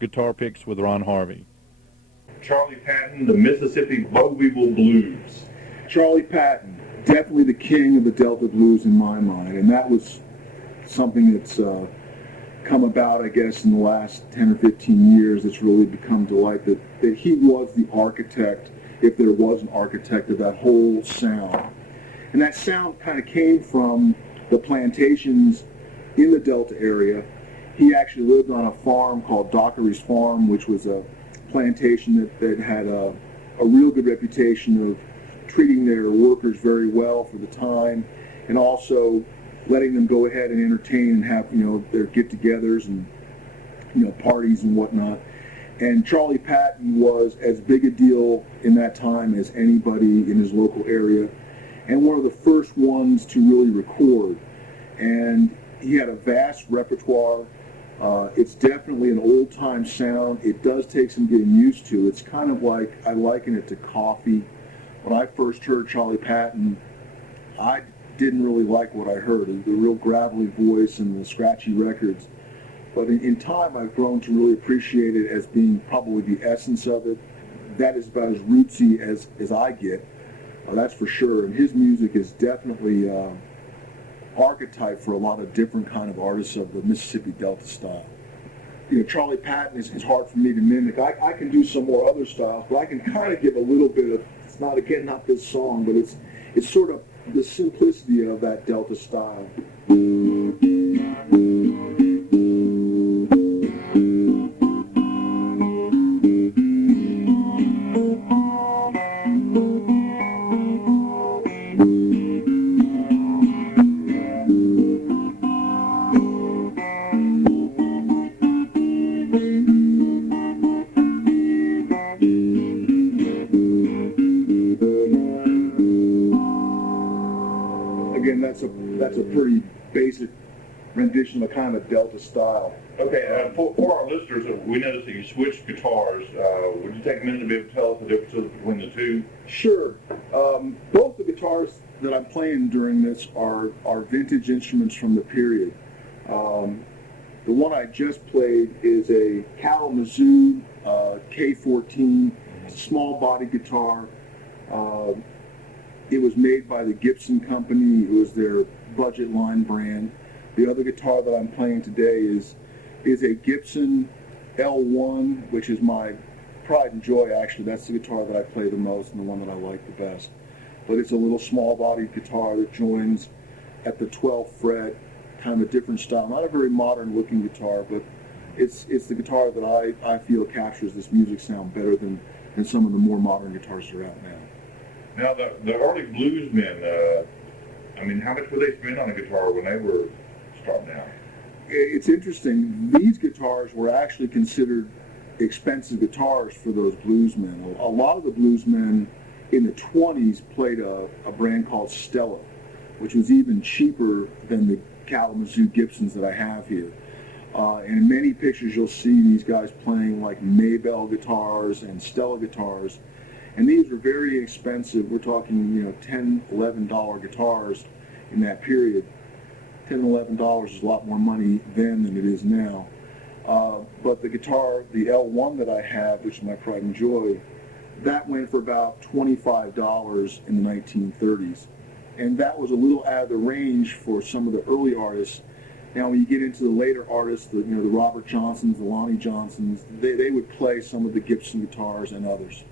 Guitar Picks with Ron Harvey. Charlie Patton, the Mississippi Boweavil Blues. Charlie Patton, definitely the king of the Delta blues in my mind, and that was something that's come about, I guess, in the last 10 or 15 years. It's really become to light that he was the architect, if there was an architect, of that whole sound. And that sound kind of came from the plantations in the Delta area. He actually lived on a farm called Dockery's Farm, which was a plantation that had a real good reputation of treating their workers very well for the time, and also letting them go ahead and entertain and have, their get-togethers and, parties and whatnot. And Charlie Patton was as big a deal in that time as anybody in his local area, and one of the first ones to really record. And he had a vast repertoire. It's definitely an old-time sound. It does take some getting used to. It's kind of like, I liken it to coffee. When I first heard Charlie Patton, I didn't really like what I heard, the real gravelly voice and the scratchy records. But in time, I've grown to really appreciate it as being probably the essence of it. That is about as rootsy as I get, that's for sure. And his music is definitely archetype for a lot of different kind of artists of the Mississippi Delta style. Charlie Patton is hard for me to mimic. I can do some more other styles, but I can kind of give a little bit of, it's not, again, not this song, but it's sort of the simplicity of that Delta style. That's a pretty basic rendition of kind of a Delta style. Okay, for our listeners, we noticed that you switched guitars. Would you take a minute to be able to tell us the differences between the two? Sure. Both the guitars that I'm playing during this are vintage instruments from the period. The one I just played is a Kalamazoo K14, small body guitar. It was made by the Gibson company. It was their budget line brand. The other guitar that I'm playing today is a Gibson L1, which is my pride and joy, actually. That's the guitar that I play the most and the one that I like the best. But it's a little small-bodied guitar that joins at the 12th fret, kind of a different style. Not a very modern-looking guitar, but it's the guitar that I feel captures this music sound better than some of the more modern guitars that are out now. Now, the early bluesmen, how much would they spend on a guitar when they were starting out? It's interesting. These guitars were actually considered expensive guitars for those bluesmen. A lot of the bluesmen in the 20s played a brand called Stella, which was even cheaper than the Kalamazoo Gibsons that I have here. And in many pictures you'll see these guys playing like Maybell guitars and Stella guitars. And these were very expensive. We're talking, $10, $11 guitars in that period. $10, $11 is a lot more money then than it is now. But the guitar, the L1 that I have, which is my pride and joy, that went for about $25 in the 1930s. And that was a little out of the range for some of the early artists. Now, when you get into the later artists, the Robert Johnsons, the Lonnie Johnsons, they would play some of the Gibson guitars and others.